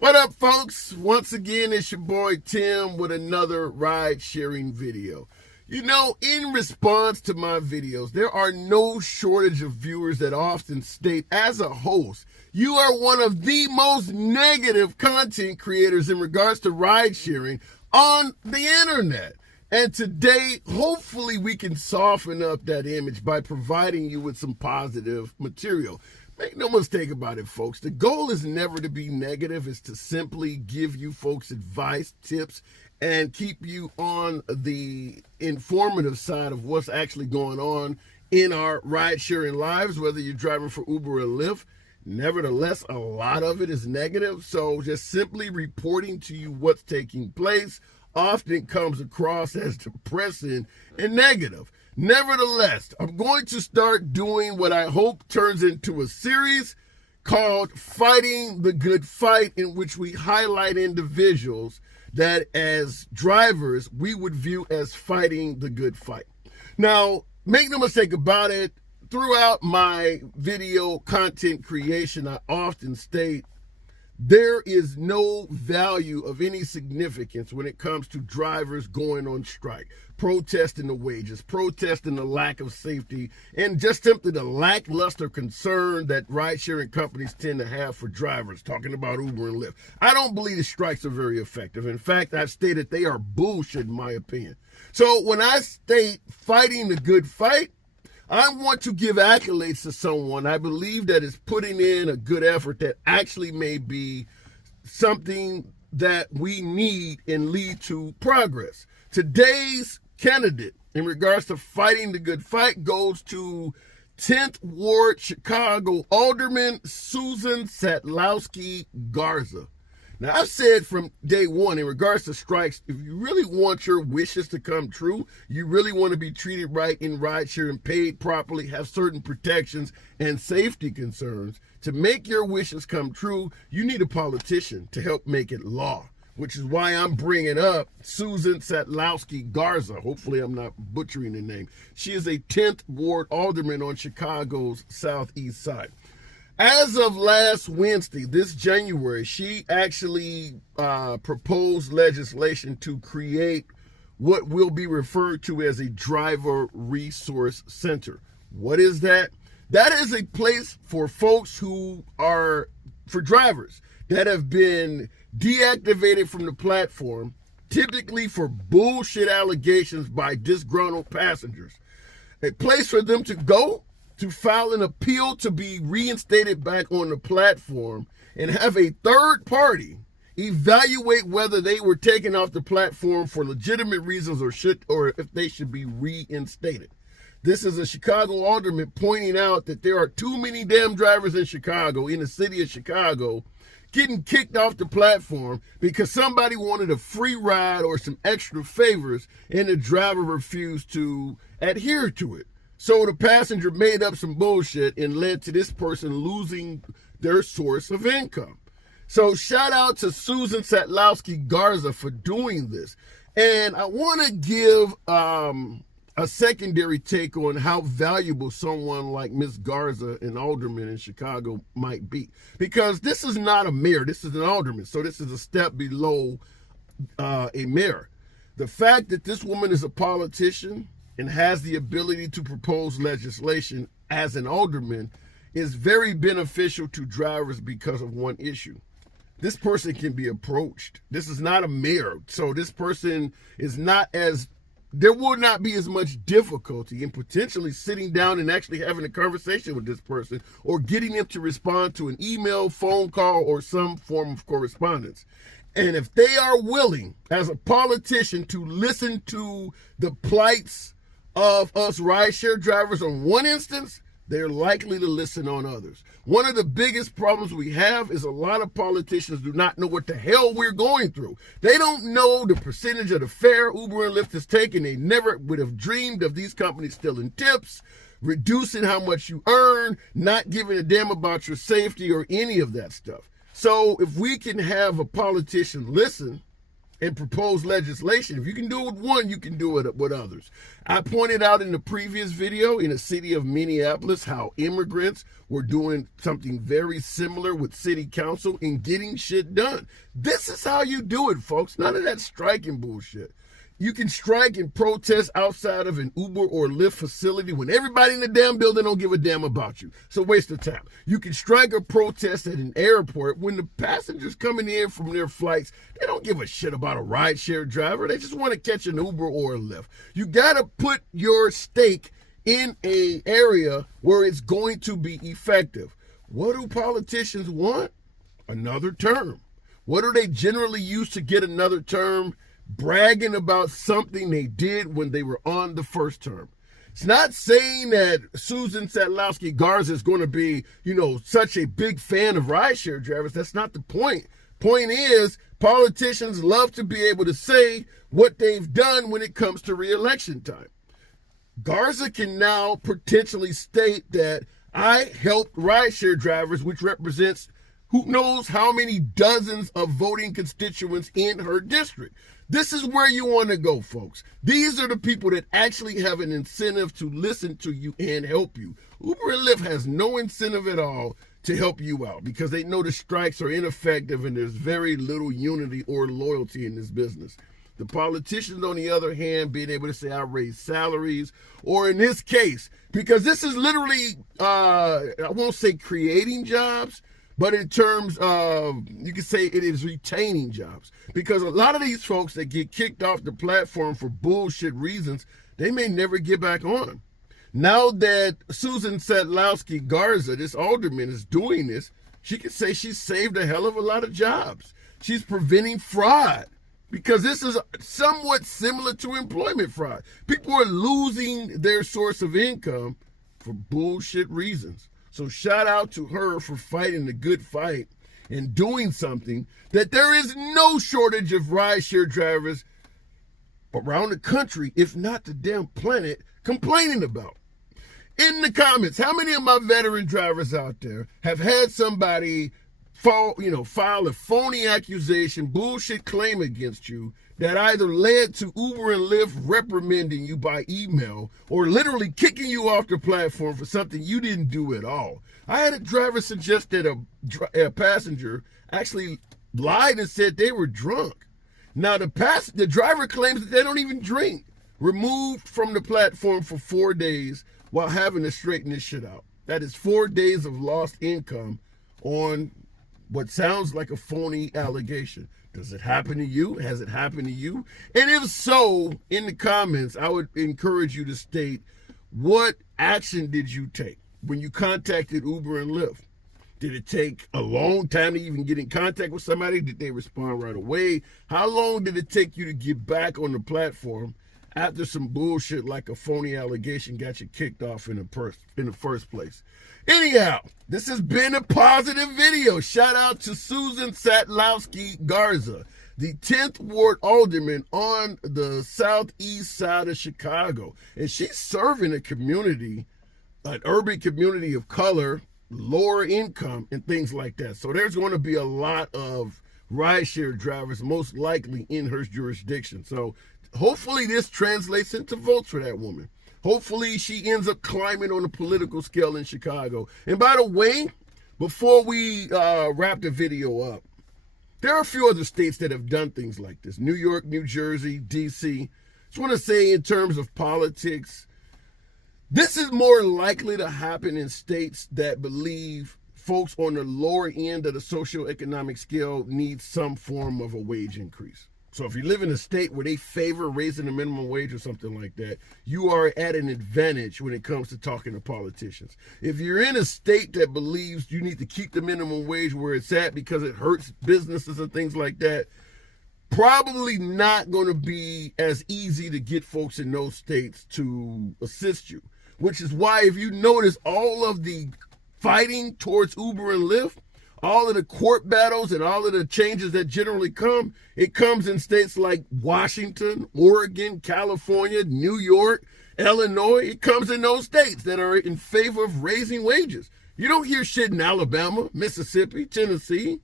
What up, folks? Once again, it's your boy Tim with another ride sharing video. You know, in response to my videos, there are no shortage of viewers that often state, as a host, you are one of the most negative content creators in regards to ride sharing on the internet. And today, hopefully, we can soften up that image by providing you with some positive material. Make no mistake about it, folks. The goal is never to be negative. It's to simply give you folks advice, tips, and keep you on the informative side of what's actually going on in our ride-sharing lives, whether you're driving for Uber or Lyft. Nevertheless, a lot of it is negative. So just simply reporting to you what's taking place often comes across as depressing and negative. Nevertheless, I'm going to start doing what I hope turns into a series called Fighting the Good Fight, in which we highlight individuals that as drivers we would view as fighting the good fight. Now, make no mistake about it, throughout my video content creation, I often state there is no value of any significance when it comes to drivers going on strike, protesting the wages, protesting the lack of safety, and just simply the lackluster concern that ride-sharing companies tend to have for drivers, talking about Uber and Lyft. I don't believe the strikes are very effective. In fact, I've stated they are bullshit in my opinion. So when I state fighting the good fight, I want to give accolades to someone I believe that is putting in a good effort that actually may be something that we need and lead to progress. Today's candidate in regards to fighting the good fight goes to 10th Ward Chicago Alderman Susan Satlowski Garza. Now, I've said from day one, in regards to strikes, if you really want your wishes to come true, you really want to be treated right in rideshare and paid properly, have certain protections and safety concerns, to make your wishes come true, you need a politician to help make it law, which is why I'm bringing up Susan Satlowski Garza. Hopefully I'm not butchering the name. She is a 10th Ward Alderman on Chicago's southeast side. As of last Wednesday, this January, she actually proposed legislation to create what will be referred to as a driver resource center. What is that? That is a place for folks who are, for drivers that have been deactivated from the platform, typically for bullshit allegations by disgruntled passengers. A place for them to go to file an appeal to be reinstated back on the platform and have a third party evaluate whether they were taken off the platform for legitimate reasons or if they should be reinstated. This is a Chicago alderman pointing out that there are too many damn drivers in Chicago, in the city of Chicago, getting kicked off the platform because somebody wanted a free ride or some extra favors and the driver refused to adhere to it. So the passenger made up some bullshit and led to this person losing their source of income. So shout out to Susan Satlowski Garza for doing this. And I want to give a secondary take on how valuable someone like Ms. Garza, an alderman in Chicago, might be. Because this is not a mayor, this is an alderman. So this is a step below a mayor. The fact that this woman is a politician and has the ability to propose legislation as an alderman is very beneficial to drivers because of one issue. This person can be approached. This is not a mayor, so this person is not as, there will not be as much difficulty in potentially sitting down and actually having a conversation with this person or getting them to respond to an email, phone call, or some form of correspondence. And if they are willing, as a politician, to listen to the plights of us rideshare drivers on one instance, they're likely to listen on others. One of the biggest problems we have is a lot of politicians do not know what the hell we're going through. They don't know the percentage of the fare Uber and Lyft is taking. They never would have dreamed of these companies stealing tips, reducing how much you earn, not giving a damn about your safety or any of that stuff. So if we can have a politician listen and propose legislation. If you can do it with one, you can do it with others. I pointed out in the previous video in the city of Minneapolis how immigrants were doing something very similar with city council in getting shit done. This is how you do it, folks. None of that striking bullshit. You can strike and protest outside of an Uber or Lyft facility when everybody in the damn building don't give a damn about you. It's a waste of time. You can strike or protest at an airport when the passengers coming in from their flights, they don't give a shit about a rideshare driver. They just want to catch an Uber or a Lyft. You got to put your stake in an area where it's going to be effective. What do politicians want? Another term. What do they generally use to get another term? Bragging about something they did when they were on the first term. It's not saying that Susan Satlowski Garza is going to be, such a big fan of rideshare drivers. That's not the point. Point is, politicians love to be able to say what they've done when it comes to re-election time. Garza can now potentially state that I helped rideshare drivers, which represents who knows how many dozens of voting constituents in her district. This is where you want to go, folks. These are the people that actually have an incentive to listen to you and help you. Uber and Lyft has no incentive at all to help you out because they know the strikes are ineffective and there's very little unity or loyalty in this business. The politicians, on the other hand, being able to say, I raise salaries, or in this case, because this is literally, I won't say creating jobs, but in terms of, you can say it is retaining jobs. Because a lot of these folks that get kicked off the platform for bullshit reasons, they may never get back on. Now that Susan Satlowski Garza, this alderman, is doing this, she can say she saved a hell of a lot of jobs. She's preventing fraud. Because this is somewhat similar to employment fraud. People are losing their source of income for bullshit reasons. So shout out to her for fighting the good fight and doing something that there is no shortage of rideshare drivers around the country, if not the damn planet, complaining about. In the comments, how many of my veteran drivers out there have had somebody file a phony accusation, bullshit claim against you that either led to Uber and Lyft reprimanding you by email or literally kicking you off the platform for something you didn't do at all? I had a driver suggest that a passenger actually lied and said they were drunk. Now, the driver claims that they don't even drink. Removed from the platform for 4 days while having to straighten this shit out. That is 4 days of lost income on what sounds like a phony allegation. Does it happen to you? Has it happened to you? And if so, in the comments, I would encourage you to state, what action did you take when you contacted Uber and Lyft? Did it take a long time to even get in contact with somebody? Did they respond right away? How long did it take you to get back on the platform after some bullshit like a phony allegation got you kicked off in the first place? Anyhow, this has been a positive video. Shout out to Susan Satlowski Garza, the 10th Ward Alderman on the southeast side of Chicago. And she's serving a community, an urban community of color, lower income, and things like that. So there's going to be a lot of rideshare drivers most likely in her jurisdiction. So hopefully this translates into votes for that woman. Hopefully she ends up climbing on the political scale in Chicago. And by the way, before we wrap the video up, there are a few other states that have done things like this. New York, New Jersey, D.C. Just want to say in terms of politics, this is more likely to happen in states that believe folks on the lower end of the socioeconomic scale need some form of a wage increase. So if you live in a state where they favor raising the minimum wage or something like that, you are at an advantage when it comes to talking to politicians. If you're in a state that believes you need to keep the minimum wage where it's at because it hurts businesses and things like that, probably not going to be as easy to get folks in those states to assist you. Which is why, if you notice, all of the fighting towards Uber and Lyft, all of the court battles and all of the changes that generally come, it comes in states like Washington, Oregon, California, New York, Illinois. It comes in those states that are in favor of raising wages. You don't hear shit in Alabama, Mississippi, Tennessee.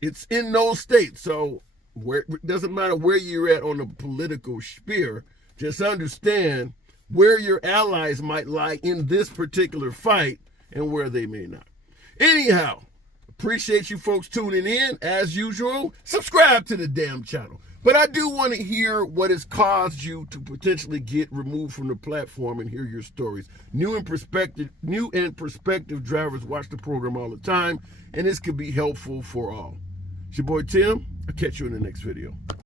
It's in those states. So It doesn't matter where you're at on the political sphere. Just understand where your allies might lie in this particular fight and where they may not. Anyhow, appreciate you folks tuning in. As usual, subscribe to the damn channel. But I do want to hear what has caused you to potentially get removed from the platform and hear your stories. New and prospective drivers watch the program all the time, and this could be helpful for all. It's your boy Tim. I'll catch you in the next video.